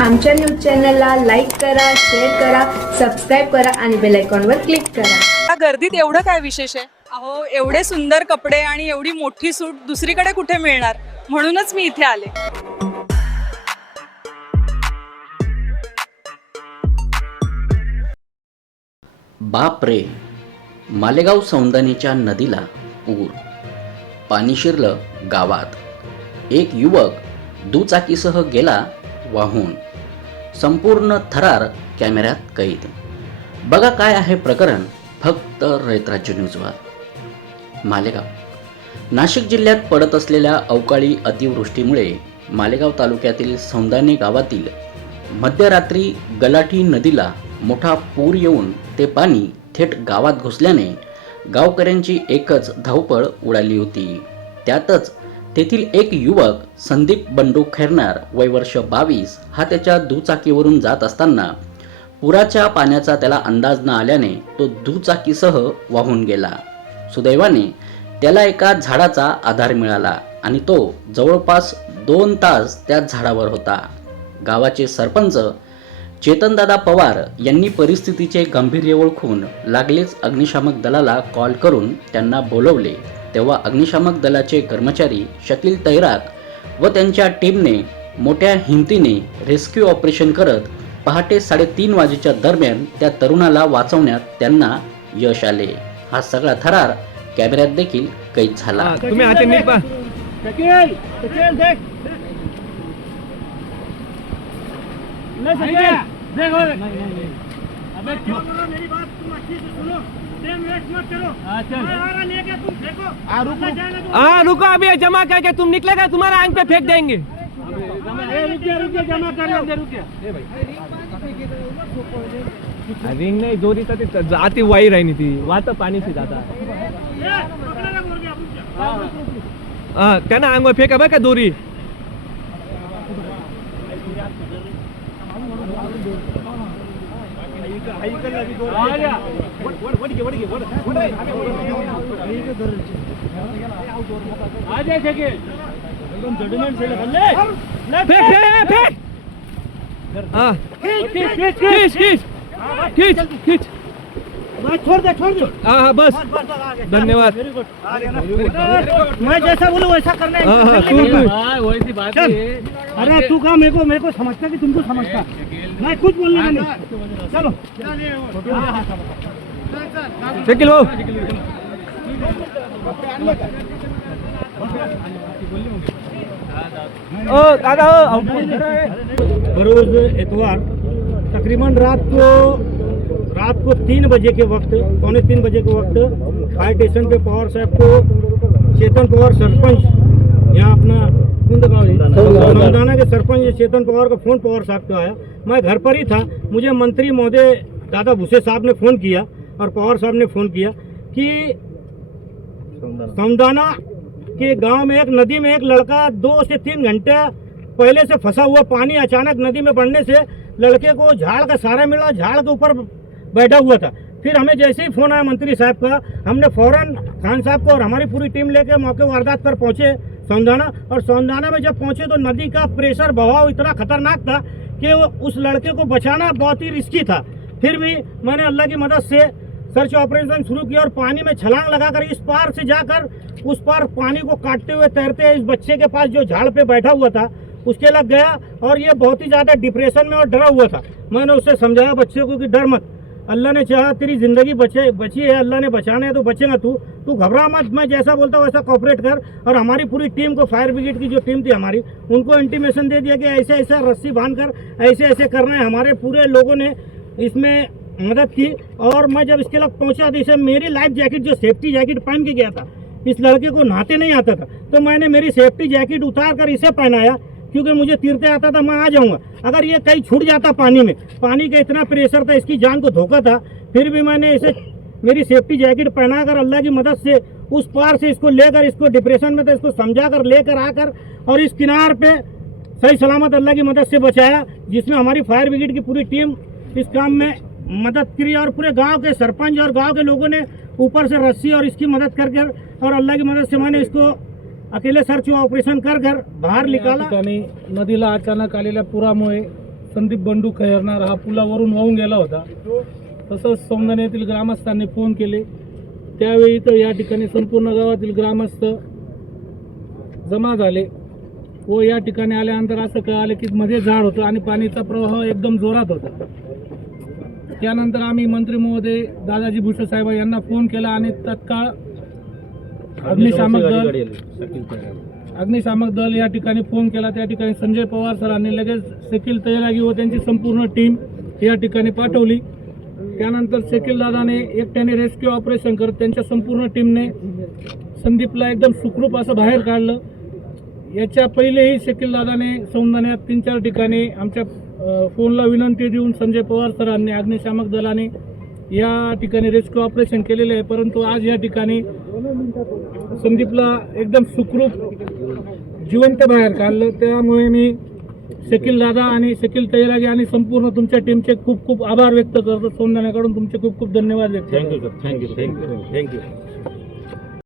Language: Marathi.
आमच्या न्यूज चॅनलला लाईक करा शेअर करा सबस्क्राईब करा आणि बेल आयकॉनवर क्लिक करा. या गर्दीत एवढं काय विशेष आहे? अहो एवढे सुंदर कपडे आणि एवढी मोठी सूट दुसरीकडे कुठे मिळणार? म्हणूनच मी इथे आले. बाप रे मालेगाव सौंदनीच्या नदीला पूर पाणी शिरलं गावात. एक युवक दुचाकीसह गेला वाहून. संपूर्ण थरार कॅमेऱ्यात कैद. बघा काय आहे प्रकरण फक्त रयतराज्य न्यूजवर. मालेगाव. नाशिक जिल्ह्यात पडत असलेल्या अवकाळी अतिवृष्टीमुळे मालेगाव तालुक्यातील सौंदाने गावातील मध्यरात्री गलाठी नदीला मोठा पूर येऊन ते पाणी थेट गावात घुसल्याने गावकऱ्यांची एकच धावपळ उडाली होती. त्यातच तेथील एक युवक संदीप बंडू खैरनार वय वर्ष बावीस हा त्याच्या दुचाकीवरून जात असताना पुराच्या पाण्याचा त्याला अंदाज न आल्याने तो दुचाकीसह वाहून गेला. सुदैवाने त्याला एका झाडाचा आधार मिळाला आणि तो जवळपास दोन तास त्या झाडावर होता. गावाचे सरपंच चेतनदादा पवार यांनी परिस्थितीचे गांभीर्य ओळखून लागलेच अग्निशामक दलाला कॉल करून त्यांना बोलवले. तेव्हा अग्निशामक दलाचे कर्मचारी शकील तैराक व त्यांच्या टीमने मोठ्या हिमतीने रेस्क्यू ऑपरेशन करत पहाटे साडेतीन वाजेच्या दरम्यान त्या तरुणाला वाचवण्यात त्यांना यश आले. हा सगळा थरार कॅमेऱ्यात देखील कैद झाला. तुम्ही हाँ रुको अभी जमा करके तुम निकलेगा तुम्हारा आंख पे फेंक देंगे जमा कर रिंग नाही जोरी तर ती जाती वाईर आहे ती वाहत पाणी सी जाता हा त्यांना फेका बरं का दोरी छोड़ दे छोड़ दे हा हा बस धन्यवाद मैं जैसा बोलूं वैसा करना है हाँ, हाँ, अरे तू का मेरे को मेरे को समझता कि तुमको समझता? मैं कुछ बोलने का नहीं। चलो। शकील भाऊ ओ दादा ओ। बरोज एतवार तकरीबन रात को रात को तीन बजे के वक्त पौने तीन बजे के वक्त फायर स्टेशन पे पवार साहब को चेतन पवार सरपंच यहाँ अपना सौंदाना के सरपंच चेतन पवार का फ़ोन पवार साहब का आया। मैं घर पर ही था। मुझे मंत्री महोदय दादा भूसे साहब ने फ़ोन किया और पवार साहब ने फ़ोन किया कि समदाना के गाँव में एक नदी में एक लड़का दो से तीन घंटे पहले से फंसा हुआ पानी अचानक नदी में बढ़ने से लड़के को झाड़ का सहारा मिला झाड़ के ऊपर बैठा हुआ था। फिर हमें जैसे ही फ़ोन आया मंत्री साहब का, हमने फ़ौरन खान साहब को और हमारी पूरी टीम लेके मौके वारदात पर पहुँचे सौंदाना। और सौंदाना में जब पहुँचे तो नदी का प्रेशर, बहाव इतना खतरनाक था कि उस लड़के को बचाना बहुत ही रिस्की था। फिर भी मैंने अल्लाह की मदद से सर्च ऑपरेशन शुरू किया और पानी में छलांग लगाकर इस पार से जाकर उस पार पानी को काटते हुए तैरते इस बच्चे के पास जो झाड़ पे बैठा हुआ था, उसके लग गया और ये बहुत ही ज़्यादा डिप्रेशन में और डरा हुआ था। मैंने उससे समझाया बच्चे को कि डर मत। अल्लाह ने चाहा, तेरी ज़िंदगी बचे, बची है, अल्लाह ने बचाना है तो बचेगा तू। तू घबरा मत, मैं जैसा बोलता हूँ वैसा कॉपरेट कर। और हमारी पूरी टीम को फायर ब्रिगेड की जो टीम थी हमारी, उनको इंटीमेशन दे दिया कि ऐसे ऐसे रस्सी बाँध कर, ऐसे ऐसे करना है। हमारे पूरे लोगों ने इसमें मदद की। और मैं जब इसके लग पहुँचा तो इसे मेरी लाइफ जैकेट जो सेफ्टी जैकेट पहन के गया था, इस लड़के को नहाते नहीं आता था। तो मैंने मेरी सेफ्टी जैकेट उतार कर इसे पहनाया। क्योंकि मुझे तीरते आता था, मैं आ जाऊँगा। अगर ये कहीं छूट जाता पानी में, पानी का इतना प्रेशर था, इसकी जान को धोखा था, फिर भी मैंने इसे मेरी सेफ्टी जैकेट पहनाकर अल्लाह की मदद से उस पार से इसको लेकर, इसको डिप्रेशन में था, इसको समझा कर, लेकर आकर और इस किनार पे सही सलामत अल्लाह की मदद से बचाया, जिसमें हमारी फायर ब्रिगेड की पूरी टीम इस काम में मदद करी और पूरे गाँव के सरपंच और गाँव के लोगों ने ऊपर से रस्सी और इसकी मदद कर और अल्लाह की मदद से मैंने इसको अकेले सर्च ऑपरेशन कर कर बाहर निकाला. ठिकाणी नदीला अचानक आलेल्या पुरामुळे संदीप बंडू खैरनार हा पुलावरून वाहून गेला होता. तसंच सौंदर्यातील ग्रामस्थांनी फोन केले. त्यावेळी तर या ठिकाणी संपूर्ण गावातील ग्रामस्थ जमा झाले व या ठिकाणी आल्यानंतर असं कळालं की मध्ये झाड होतं आणि पाणीचा प्रवाह एकदम जोरात होता. त्यानंतर आम्ही मंत्री महोदय दादाजी भुसे साहेब यांना फोन केला आणि तत्काळ अग्निशामक दल अग्निशामक दल या ठिकाणी फोन केला त्या ठिकाणी संजय पवार सरांनी लगेच शकील तैरागी व त्यांची संपूर्ण टीम या ठिकाणी पाठवली. त्यानंतर शकील दादाने एकट्याने रेस्क्यू ऑपरेशन करत त्यांच्या संपूर्ण टीमने संदीपला एकदम सुखरूप असं बाहेर काढलं. याच्या पहिलेही शकील दादाने सौंदर्यात तीन चार ठिकाणी आमच्या फोनला विनंती देऊन संजय पवार सरांनी अग्निशामक दलाने या ठिकाणी रेस्क्यू ऑपरेशन केलेले आहे परंतु आज या ठिकाणी संदीपला एकदम सुखरूप जिवंत बाहेर काढलं. त्यामुळे मी शकील दादा आणि शकील तैरागी आणि संपूर्ण तुमच्या टीमचे खूप खूप आभार व्यक्त करतो. सौंदर्याकडून तुमचे खूप खूप धन्यवाद व्यक्त thank you sir thank you thank you thank you